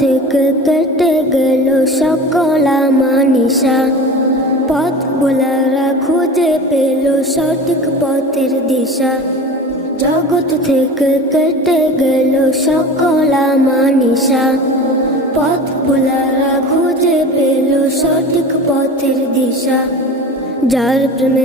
থেকে কেটে গেল সকল আমানিশা। পথ ভোলারা খুঁজে পেল সঠিক পথের দিশা। জগৎ থেকে কেটে গেল সকল আমানিশা। পথ ভোলারা খুঁজে পেল সঠিক পথের দিশা। যার প্রেমে